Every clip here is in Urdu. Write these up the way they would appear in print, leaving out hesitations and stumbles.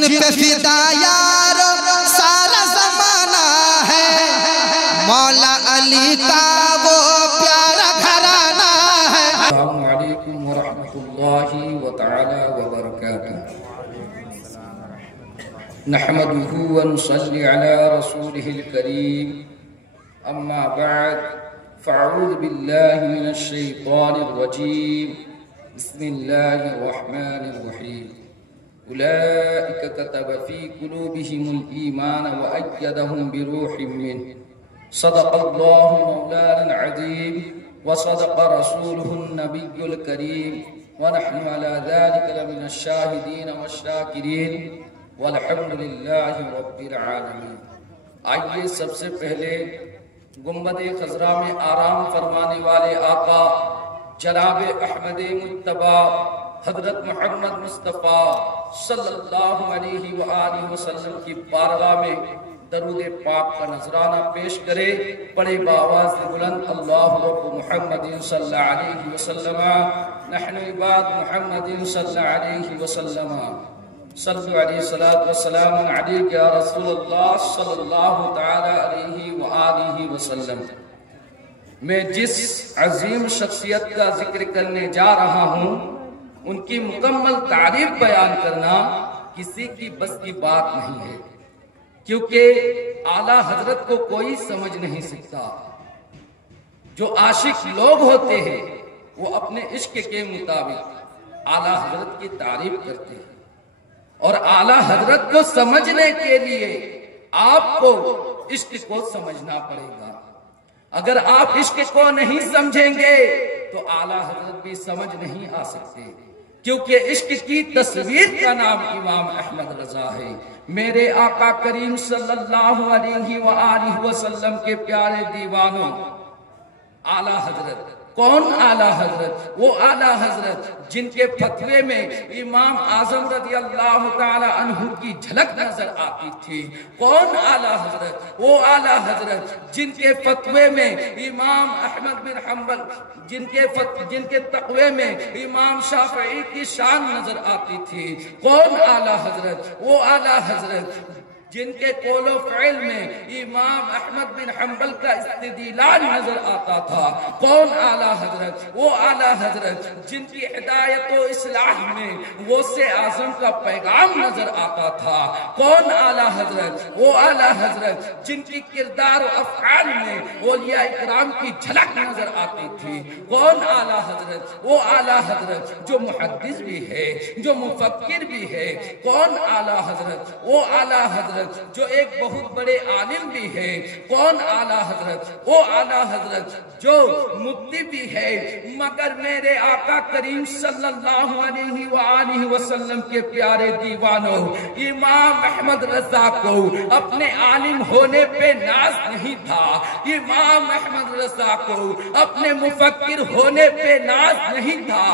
فدا یار سارا زمانہ ہے، مولا علی کا وہ پیارا گھرانہ ہے۔ السلام علیکم ورحمۃ اللہ تعالی وبرکاتہ۔ نحمده ونصلي على رسوله الكريم، اما بعد فاعوذ باللہ من الشیطان الرجیم، بسم اللہ الرحمن الرحیم۔ أولئك كتب في قلوبهم الإيمان وأيدهم بروح منه، صدق الله مولانا العظيم وصدق رسوله النبي الكريم، ونحن على ذلك لمن الشاهدين والشاكرين والحمد لله رب العالمين۔ آئیے سب سے پہلے گنبد خضرا میں آرام فرمانے والے آقا جناب احمد مجتبی حضرت محمد مصطفیٰ صلی اللہ علیہ وآلہ وسلم کی بارگاہ میں درود پاک کا نذرانہ پیش کرے، پڑھے بآواز بلند اللہ رب محمد صلی اللہ علیہ وسلم، نحن عباد محمد صلی اللہ علیہ وسلم، صلو علیہ الصلاۃ والسلام علیک یا رسول اللہ صلی اللہ تعالی علیہ وآلہ وسلم۔ میں جس عظیم شخصیت کا ذکر کرنے جا رہا ہوں، ان کی مکمل تعریف بیان کرنا کسی کی بس کی بات نہیں ہے، کیونکہ اعلیٰ حضرت کو کوئی سمجھ نہیں سکتا۔ جو عاشق لوگ ہوتے ہیں وہ اپنے عشق کے مطابق اعلیٰ حضرت کی تعریف کرتے ہیں، اور اعلیٰ حضرت کو سمجھنے کے لیے آپ کو عشق کو سمجھنا پڑے گا۔ اگر آپ عشق کو نہیں سمجھیں گے تو اعلیٰ حضرت بھی سمجھ نہیں آ سکتے، کیونکہ عشق کی تصویر کا نام امام احمد رضا ہے۔ میرے آقا کریم صلی اللہ علیہ وآلہ وسلم کے پیارے دیوانوں، اعلیٰ حضرت کون؟ اعلیٰ حضرت وہ اعلیٰ حضرت جن کے فتوے میں امام اعظم رضی اللہ تعالی عنہ کی جھلک نظر آتی تھی۔ کون اعلیٰ حضرت؟ وہ اعلیٰ حضرت جن کے فتوے میں امام احمد بن حنبل، جن کے تقوی میں امام شافعی کی شان نظر آتی تھی۔ کون اعلیٰ حضرت؟ وہ اعلیٰ حضرت جن کے قول و فعل میں امام احمد بن حنبل کا استدلال نظر آتا تھا۔ کون اعلیٰ حضرت؟ وہ اعلیٰ حضرت جن کی ہدایت و اصلاح میں غوث اعظم کا پیغام نظر آتا تھا۔ کون اعلیٰ حضرت؟ وہ اعلیٰ حضرت جن کی کردار و افعال میں اولیاء اکرام کی جھلک نظر آتی تھی۔ کون اعلیٰ حضرت؟ وہ اعلیٰ حضرت جو محدث بھی ہے، جو مفکر بھی ہے۔ کون اعلیٰ حضرت؟ وہ اعلیٰ حضرت جو ایک بہت بڑے عالم بھی ہے۔ کون اعلیٰ حضرت؟ وہ اعلیٰ حضرت جو مفتی بھی ہے۔ مگر میرے آقا کریم صلی اللہ علیہ وآلہ وسلم کے پیارے دیوانوں، امام احمد رضا کو اپنے عالم ہونے پہ ناز نہیں تھا، امام احمد رضا کو اپنے مفکر ہونے پہ ناز نہیں تھا،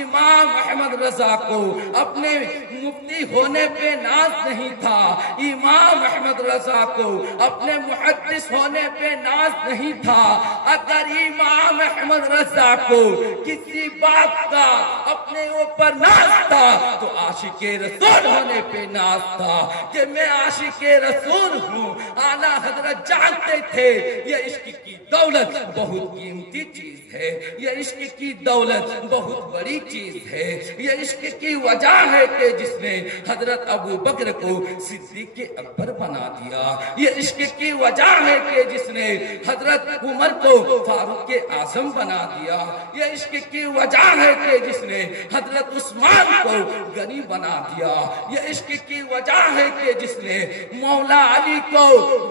امام احمد رضا کو اپنے مفتی ہونے پہ ناز نہیں تھا، امام احمد رضا کو اپنے محدث ہونے پہ ناز نہیں تھا۔ اگر امام احمد رضا کو کسی بات کا اپنے اوپر ناز تھا تو عاشق رسول ہونے پہ ناز تھا کہ میں عاشق رسول ہوں۔ اعلیٰ حضرت جانتے تھے یہ عشق کی دولت بہت قیمتی چیز ہے، یہ عشق کی دولت بہت بڑی چیز ہے۔ یہ عشق کی وجہ ہے کہ جس نے حضرت ابو بکر کو صدیق اکبر بنا دیا، یہ عشق کی وجہ ہے کہ جس نے حضرت عمر کو فاروق اعظم بنا دیا، یہ عشق کی وجہ ہے کہ جس نے حضرت عثمان کو غنی بنا دیا، یہ عشق کی وجہ ہے کہ جس نے مولا علی کو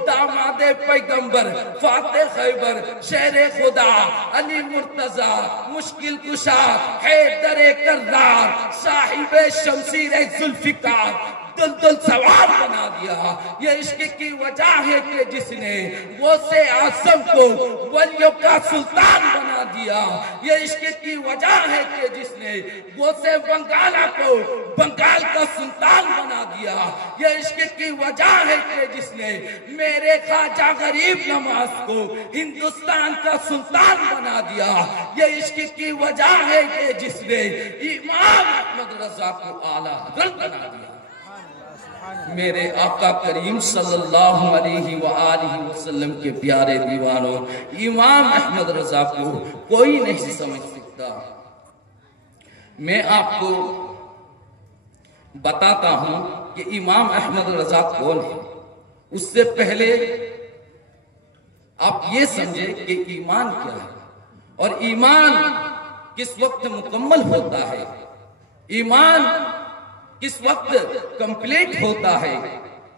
داماد پیغمبر، فاتح خیبر، شیر خدا، علی مرتضی، مشکل کشا، حیدر کرار، صاحب شمشیر ذوالفقار، دلدل سوار بنا دیا۔ یہ عشق کی وجہ ہے کہ جس نے غوث اعظم کو ولیوں کا سلطان بنا دیا، یہ عشق کی وجہ ہے کہ جس نے غوث بنگالہ کو بنگال کا سلطان بنا دیا، یہ عشق کی وجہ ہے کہ جس نے میرے خواجہ غریب نواز کو ہندوستان کا سلطان بنا دیا، یہ عشق کی وجہ ہے کہ جس نے امام احمد رضا کو اعلیٰ حضرت بنا دیا۔ میرے آقا کریم صلی اللہ علیہ وآلہ وسلم کے پیارے دیوانوں، امام احمد رضا کو کوئی نہیں سمجھ سکتا۔ میں آپ کو بتاتا ہوں کہ امام احمد رضا کون ہے۔ اس سے پہلے آپ یہ سمجھیں کہ ایمان کیا ہے اور ایمان کس وقت مکمل ہوتا ہے، ایمان کس وقت کمپلیٹ ہوتا ہے۔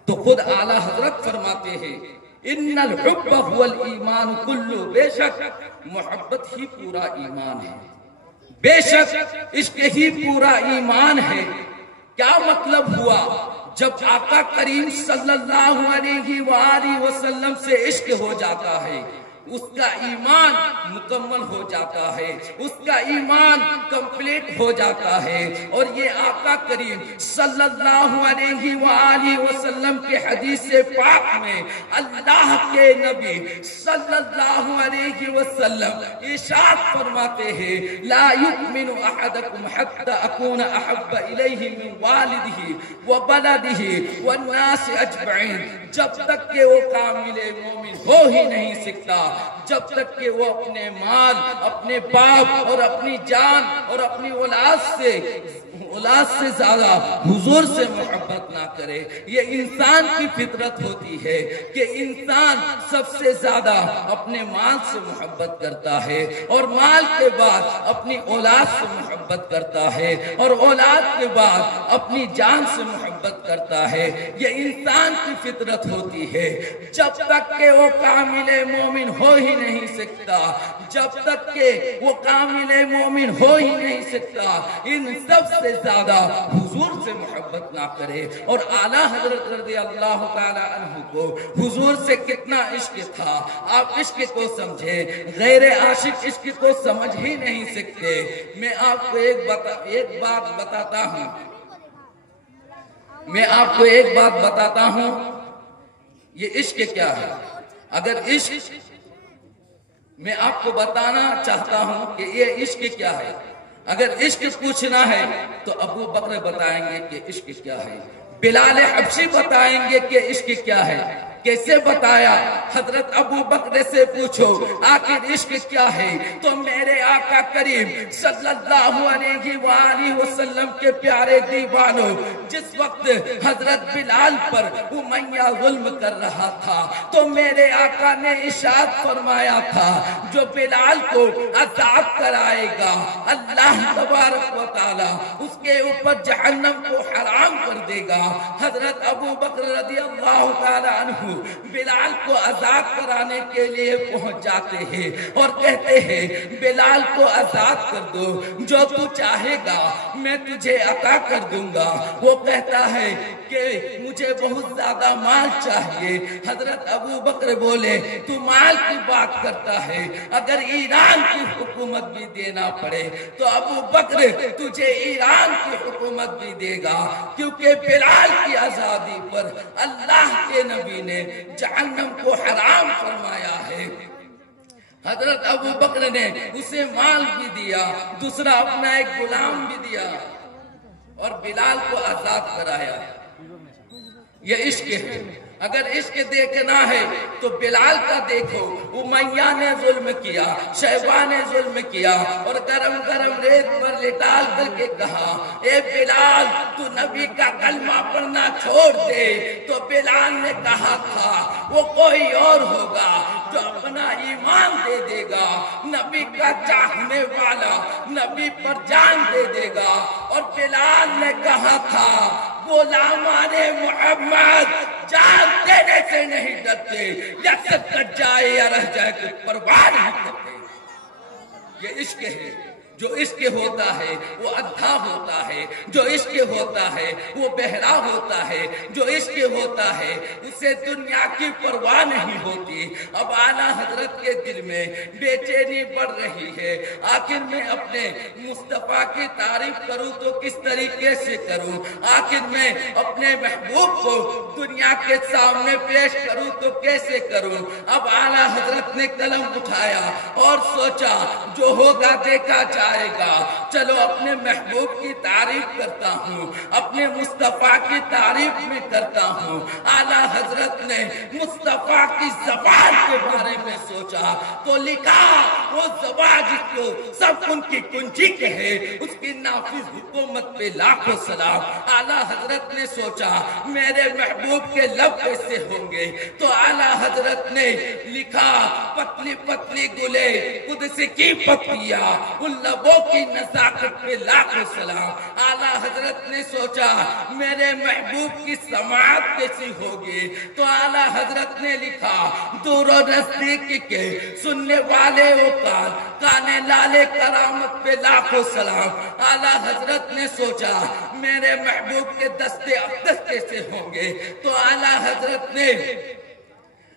تو خود اعلیٰ حضرت فرماتے ہیں ان الحب هو الایمان کلو، بے شک محبت ہی پورا ایمان ہے، بے شک عشق ہی پورا ایمان ہے۔ کیا مطلب ہوا؟ جب آقا کریم صلی اللہ علیہ وآلہ وسلم سے عشق ہو جاتا ہے، اس کا ایمان مکمل ہو جاتا ہے، اس کا ایمان کمپلیٹ ہو جاتا ہے۔ اور یہ آقا کریم صلی اللہ علیہ وآلہ وسلم کے حدیث پاک میں اللہ کے نبی صلی اللہ علیہ وسلم ارشاد فرماتے ہیں لا یؤمن احدکم حتی اکون احب الیہ من والدہ وبلدہ والناس اجمعین، جب تک کہ وہ کامل مومن ہو ہی نہیں سکتا، جب تک کہ وہ اپنے مال، اپنے باپ اور اپنی جان اور اپنی اولاد سے زیادہ حضور سے محبت نہ کرے۔ یہ انسان کی فطرت ہوتی ہے کہ انسان سب سے زیادہ اپنے مال سے محبت کرتا ہے اور مال کے بعد اپنی اولاد سے محبت کرتا ہے اور اولاد کے بعد اپنی جان سے محبت کرتا ہے۔ یہ انسان کی فطرت ہوتی ہے۔ جب تک کہ وہ کامل مومن ہو ہی نہیں سکتا، جب تک کہ وہ کامل مومن ہو ہی نہیں سکتا، ان سب سے زیادہ حضور سے محبت نہ کرے۔ اور اعلیٰ حضرت رضی اللہ تعالی عنہ کو حضور سے کتنا عشق تھا، آپ عشق کو سمجھے، غیر عاشق عشق کو سمجھ ہی نہیں سکتے۔ میں آپ کو ایک بات بتاتا ہوں، میں آپ کو ایک بات بتاتا ہوں، یہ عشق کیا ہے۔ اگر عشق، میں آپ کو بتانا چاہتا ہوں کہ یہ عشق کیا ہے۔ اگر عشق پوچھنا ہے تو ابو بکر بتائیں گے کہ عشق کیا ہے، بلال حبشی بتائیں گے کہ عشق کیا ہے۔ کیسے بتایا؟ حضرت ابو بکر سے پوچھو آخر عشق کیا ہے، تو میرے آقا کریم صلی اللہ علیہ وآلہ وسلم کے پیارے دیوانوں، جس وقت حضرت بلال پر امیہ ظلم کر رہا تھا تو میرے آقا نے ارشاد فرمایا تھا جو بلال کو عذاب کرائے گا اللہ تبارک و تعالی اس کے اوپر جہنم کو حرام کر دے گا۔ حضرت ابو بکر رضی اللہ تعالی عنہ بلال کو آزاد کرانے کے لیے پہنچ جاتے ہیں اور کہتے ہیں بلال کو آزاد کر دو، جو تو چاہے گا میں تجھے عطا کر دوں گا۔ وہ کہتا ہے کہ مجھے بہت زیادہ مال چاہیے۔ حضرت ابو بکر بولے تو مال کی بات کرتا ہے، اگر ایران کی حکومت بھی دینا پڑے تو ابو بکر تجھے ایران کی حکومت بھی دے گا، کیونکہ بلال کی آزادی پر اللہ کے نبی نے جہنم کو حرام فرمایا ہے۔ حضرت ابو بکر نے اسے مال بھی دیا، دوسرا اپنا ایک غلام بھی دیا اور بلال کو آزاد کرایا۔ یہ عشق ہے۔ اگر عشق دیکھنا ہے تو بلال کا دیکھو، امیہ نے ظلم کیا، شیبہ نے ظلم کیا اور گرم گرم ریت پر لٹال کر کے کہا اے بلال تو نبی کا کلمہ پڑھنا چھوڑ دے، تو بلال نے کہا تھا وہ کوئی اور ہوگا جو اپنا ایمان دے دے گا، نبی کا چاہنے والا نبی پر جان دے دے گا۔ اور بلال نے کہا تھا غلامان محمد جان دینے سے نہیں ڈرتے، یا سب کٹ جائے یا رہ جائے کوئی پرواہ نہیں کرتے۔ یہ عشق ہے۔ جو عشق ہوتا ہے وہ اندھا ہوتا ہے، جو عشق ہوتا ہے وہ بہرا ہوتا ہے، جو عشق ہوتا ہے اسے دنیا کی پرواہ نہیں ہوتی۔ اب اعلیٰ حضرت کے دل میں بے چینی بڑھ رہی ہے، آخر میں اپنے مصطفیٰ کی تعریف کروں تو کس طریقے سے کروں، آخر میں اپنے محبوب کو دنیا کے سامنے پیش کروں تو کیسے کروں۔ اب اعلیٰ حضرت نے قلم اٹھایا اور سوچا جو ہوگا دیکھا جائے جائے گا۔ چلو اپنے محبوب کی تعریف کرتا ہوں، اپنے مصطفیٰ کی تعریف میں کرتا ہوں۔ اعلیٰ حضرت نے مصطفیٰ کی زبان کے بارے میں سوچا تو لکھا وہ زبان جس کو سب ان کی کنجی کہے، اس کی نافذ حکومت پہ لاکھوں سلام۔ اعلیٰ حضرت نے سوچا میرے محبوب کے لب کیسے ہوں گے، تو اعلیٰ حضرت نے لکھا پتلی پتلی گلے قدس کی پتیاں، ان لبوں کی نزاکت پہ لاکھوں سلام۔ اعلیٰ حضرت نے سوچا میرے محبوب کی سماعت کیسی ہوگی، تو اعلیٰ حضرت نے لکھا دور و نزدیک کے سننے والے وہ کانے لالے کرامت پہ لاکھوں سلام۔ اعلیٰ حضرت نے سوچا میرے محبوب کے دستے اقدس کیسے ہوں گے، تو اعلیٰ حضرت نے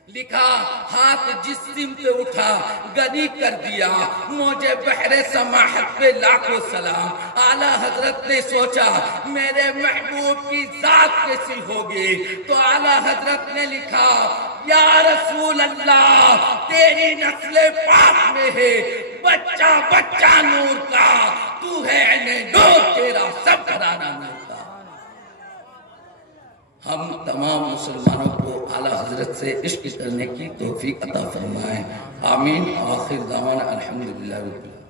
لکھا ہاتھ جس سمت اٹھا غنی کر دیا مجھے بحر سماحت پہ لاکھوں سلام۔ اعلیٰ حضرت نے سوچا میرے محبوب کی ذات کیسی ہوگی، تو اعلیٰ حضرت نے لکھا یا رسول اللہ تیری نسل پاک میں ہے بچہ بچہ نور کا، تو ہے عین نور تیرا سب گھرانہ نور کا۔ ہم تمام مسلمانوں کو اعلیٰ حضرت سے عشق کرنے کی توفیق عطا فرمائیں، آمین۔ آخر دعوانا الحمدللہ رب العالمین۔